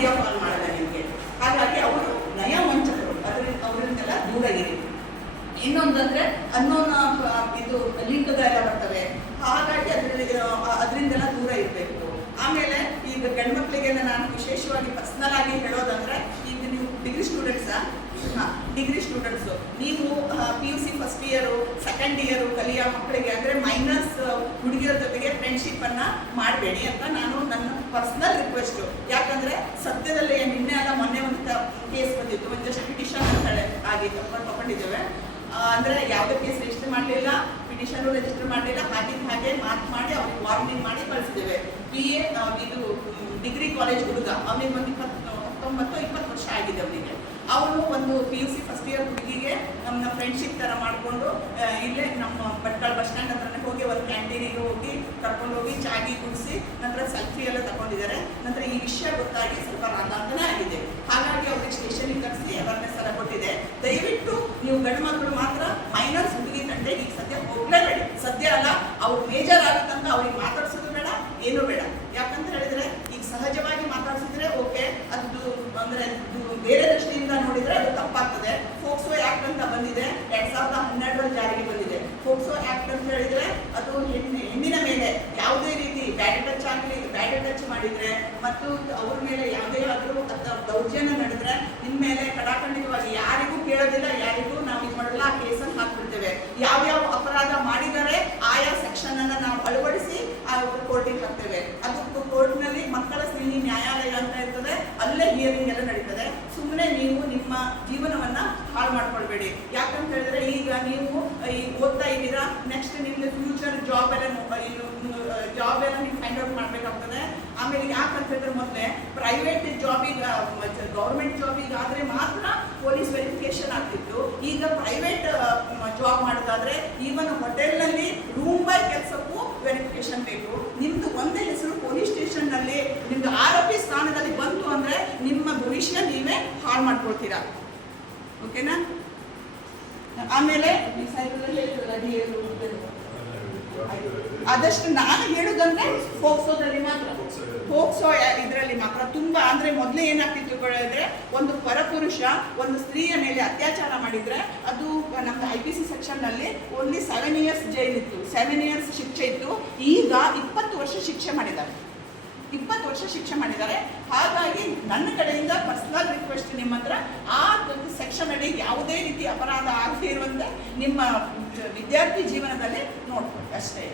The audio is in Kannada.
ವಿಡಿಯೋ ಕಾಲ್ ಮಾಡಲ್ಲ ನಿಮಗೆ. ಹಾಗಾಗಿ ಅವರು ನಯ ವಂಚಕರು ಅದರಿಂದ ಅವರಿಂದೆಲ್ಲ ದೂರ ಇರಿ ಇನ್ನೊಂದಂದ್ರೆ ಅನ್ನೋನ್ ಇದು ಲಿಂಕ್ಗಳೆಲ್ಲ ಬರ್ತವೆ. ಹಾಗಾಗಿ ಅದರಲ್ಲಿ ಅದರಿಂದೆಲ್ಲ ದೂರ ಇರಬೇಕು. ಆಮೇಲೆ ಈಗ ಗಂಡ್ಮಕ್ಳಿಗೆ ನಾನು ವಿಶೇಷವಾಗಿ ಪರ್ಸನಲ್ ಆಗಿ ಹೇಳೋದಂದ್ರೆ ಈಗ ನೀವು ಡಿಗ್ರಿ ಸ್ಟೂಡೆಂಟ್ಸಾ ಡಿಗ್ರಿ ಸ್ಟೂಡೆಂಟ್ಸು ನೀವು P U C first year second year ಕಲಿಯೋ ಮಕ್ಕಳಿಗೆ ಅಂದರೆ ಮೈನಸ್ ಹುಡುಗಿಯರ ಜೊತೆಗೆ ಫ್ರೆಂಡ್ಶಿಪ್ಪನ್ನು ಮಾಡಬೇಡಿ ಅಂತ ನಾನು ನನ್ನ ಪರ್ಸನಲ್ ರಿಕ್ವೆಸ್ಟು ಯಾಕಂದ್ರೆ ಸತ್ಯದಲ್ಲಿ ನಿನ್ನೆ ಅಲ್ಲ ಮೊನ್ನೆ ಒಂದು ಕೇಸ್ ಬಂದಿತ್ತು ಒಂದು ಜಸ್ಟ್ ಪಿಟಿಷನ್ ಅಂತ ಹೇಳಿ ಆಗಿ ತಗೊಂಡು ತಗೊಂಡಿದ್ದೇವೆ ಅಂದ್ರೆ ಯಾವುದೇ ಕೇಸ್ ರಿಜಿಸ್ಟರ್ ಮಾಡಲಿಲ್ಲ ಪಿಟಿಷನ್ ರಿಜಿಸ್ಟರ್ ಮಾಡಲಿಲ್ಲ ಹಾಗಿದ್ದ ಹಾಗೆ ಮಾರ್ಕ್ ಮಾಡಿ ಅವ್ರಿಗೆ ವಾರ್ನಿಂಗ್ ಮಾಡಿ ಕಳಿಸಿದ್ದೇವೆ ಬಿ ಎ ಇದು ಡಿಗ್ರಿ ಕಾಲೇಜ್ ಹುಡುಗ ಅವನಿಗೆ ಒಂದು ಇಪ್ಪತ್ತು ಹತ್ತೊಂಬತ್ತು ಇಪ್ಪತ್ತು ವರ್ಷ ಆಗಿದೆ ಅವನಿಗೆ ಅವನು ಒಂದು P U C first year ಹುಡುಗಿಗೆ ನಮ್ಮ ಫ್ರೆಂಡ್ಶಿಪ್ ಥರ ಮಾಡಿಕೊಂಡು ಇಲ್ಲೇ ನಮ್ಮ ಭಟ್ಕಳ ಬಸ್ ಸ್ಟ್ಯಾಂಡ್ ಹತ್ರನೇ ಹೋಗಿ ಒಂದು ಕ್ಯಾಂಟೀನಿಗೆ ಹೋಗಿ ಕರ್ಕೊಂಡು ಹೋಗಿ ಚಾಗಿ ಕುಡಿಸಿ ನಂತರ ಸೆಲ್ಫಿ ಎಲ್ಲ ತಗೊಂಡಿದ್ದಾರೆ. ನಂತರ ಈ ವಿಷಯ ಗೊತ್ತಾಗಿ ಸ್ವಲ್ಪ ರಾಧಾಂತನೇ ಆಗಿದೆ. ಹಾಗಾಗಿ ಅವ್ರಿಗೆ ಸ್ಟೇಷನ್ ಕರೆಸಿ ಅವೇರ್ನೆಸ್ ಎಲ್ಲ ಕೊಟ್ಟಿದೆ. ದಯವಿಟ್ಟು ನೀವು ಗಂಡು ಮಕ್ಕಳು ಮಾತ್ರ ಮೈನರ್ಸ್ ಹುಡುಗಿ ತಂದೆ ಈಗ ಸದ್ಯ ಹೋಗ್ಲೇಬೇಡಿ. ಸದ್ಯ ಅಲ್ಲ, ಅವ್ರು ಮೇಜರ್ ಆಗುತ್ತಂತ ಅವ್ರಿಗೆ ಮಾತಾಡ್ಸೋದು ಬೇಡ, ಏನು ಬೇಡ. ಯಾಕಂತ ಹೇಳಿದ್ರೆ, ಈಗ ಸಹಜವಾಗಿ ಮಾತಾಡ್ಸಿದ್ರೆ ಓಕೆ ಅದು ಅಂದ್ರೆ ಬೇರೆ ದೃಷ್ಟಿಯಿಂದ ನೋಡಿದ್ರೆ ಅದು ತಪ್ಪಾಗ್ತದೆ. ಅಂತ ಬಂದಿದೆ. ಎರಡ್ ಸಾವಿರದ ಹನ್ನೆರಡರಲ್ಲಿ ಜಾರಿಗೆ ಬಂದಿದೆ. ಫೋಕ್ಸೋ ಆಕ್ಟ್ ಅಂತ ಹೇಳಿದ್ರೆ ಅದು ಹೆಣ್ಣಿ- ಹೆಣ್ಣಿನ ಮೇಲೆ. ಯಾವುದೇ ರೀತಿ ಬ್ಯಾಡ್ ಟಚ್ ಆಗಲಿ ಬ್ಯಾಡ್ ಟಚ್ ಮಾಡಿದ್ರೆ ಮತ್ತು ಅವ್ರ ಮೇಲೆ ಯಾವುದೇ ಆದರೂ ಅಥವಾ ದೌರ್ಜನ್ಯ ನಡೆದ್ರೆ ನಿಮ್ಮ ಮೇಲೆ ಕಡಾಖಂಡಿತವಾಗಿ ಯಾರಿಗೂ ಕೇಳೋದಿಲ್ಲ, ಯಾರಿಗೂ ನಾವು ಇದು ಆ ಕೇಸನ್ನು ಹಾಕ್ಬಿಡ್ತೇವೆ. ಯಾವ್ಯಾವ ಅಪರಾಧ ಮಾಡಿದರೆ ಆಯಾ ಸೆಕ್ಷನ್ ಅನ್ನ ನಾವು ಅಳವಡಿಸಿ ಆ ಕೋರ್ಟಿಗೆ ಹಾಕ್ತೇವೆ ಅದು ಕೋರ್ಟ್ನಲ್ಲಿ ಮಕ್ಕಳ ಸ್ನೇಹಿ ಅಂತ ಇರ್ತದೆ ಅಲ್ಲೇ ಹಿಯರಿಂಗ್ ಎಲ್ಲ ನಡೀತದೆ. ಸುಮ್ಮನೆ ನೀವು ನಿಮ್ಮ ಜೀವನವನ್ನ ಹಾಳು ಮಾಡ್ಕೊಳ್ಬೇಡಿ. ಯಾಕಂತ ಹೇಳಿದ್ರೆ ಈಗ ನೀವು, ಈ ಓದ್ತಾ ಇದ್ದೀರಾ ನೆಕ್ಸ್ಟ್ ನಿಮ್ದು ಫ್ಯೂಚರ್ ಜಾಬ್ ಎಲ್ಲ ಜಾಬ್ ಎಲ್ಲ ನೀವು ಫೈಂಡ್ ಔಟ್ ಮಾಡ್ಬೇಕಾಗ್ತದೆ. ಆಮೇಲೆ ಯಾಕಂತ ಹೇಳಿದ್ರೆ ಮೊದಲೇ ಪ್ರೈವೇಟ್ ಜಾಬಿಗೆ ಗೌರ್ಮೆಂಟ್ ಜಾಬಿಗೆ ಆದ್ರೆ ಮಾತ್ರ ಪೊಲೀಸ್ ವೆರಿಫಿಕೇಶನ್ ಆಗ್ತಿತ್ತು. ಈಗ ಪ್ರೈವೇಟ್ ಜಾಬ್ ಮಾಡೋದಾದ್ರೆ ಈವನ್ ಹೋಟೆಲ್ನಲ್ಲಿ ರೂಮ್ ಬೈ ಕೆಲಸಕ್ಕೂ ವೆರಿಫಿಕೇಶನ್ ಬೇಕು. ನಿಮ್ದು ಒಂದೇ ಹೆಸರು ಪೊಲೀಸ್ ಅಂದ್ರೆ ನಿಮ್ಮ ಭವಿಷ್ಯ ನೀವೇ ಹಾಳು ಮಾಡ್ಕೊಳ್ತೀರಾ? ಓಕೆನಾ ಆಮೇಲೆ ಆದಷ್ಟು ನಾನು ಹೇಳುದಂದ್ರೆ ಹೋಗ್ಸೋದ್ರಲ್ಲಿ ಮಾತ್ರ. ಹೋಗ್ಸೋ ಇದರಲ್ಲಿ ಮಾತ್ರ. ತುಂಬಾ ಅಂದ್ರೆ ಮೊದಲೇ ಏನಾಗ್ತಿತ್ತು ಹೇಳಿದ್ರೆ, ಒಂದು ಪರಪುರುಷ, ಒಂದು ಸ್ತ್ರೀಯ ಮೇಲೆ ಅತ್ಯಾಚಾರ ಮಾಡಿದ್ರೆ, ಅದು ನಮ್ಮ ಐ ಪಿ ಸಿ ಸೆಕ್ಷನ್ನಲ್ಲಿ ಓನ್ಲಿ ಸೆವೆನ್ ಇಯರ್ಸ್ ಜೈಲ್ ಇತ್ತು. ಸೆವೆನ್ ಇಯರ್ಸ್ ಶಿಕ್ಷೆ ಇತ್ತು. ಈಗ ಇಪ್ಪತ್ತು ವರ್ಷ ಶಿಕ್ಷೆ ಮಾಡಿದ್ದಾರೆ. ಇಪ್ಪತ್ತು ವರ್ಷ ಶಿಕ್ಷೆ ಮಾಡಿದ್ದಾರೆ. ಹಾಗಾಗಿ ನನ್ನ ಕಡೆಯಿಂದ ಪರ್ಸನಲ್ ರಿಕ್ವೆಸ್ಟ್ ನಿಮ್ಮ ಹತ್ರ. ಆ ಸೆಕ್ಷನ್ ಅಡಿ ಯಾವುದೇ ರೀತಿ ಅಪರಾಧ ಆಗದೇ ಇರುವಂತೆ ನಿಮ್ಮ ವಿದ್ಯಾರ್ಥಿ ಜೀವನದಲ್ಲಿ ನೋಡ್ಕೊಳ್ಳಿ. ಅಷ್ಟೇ.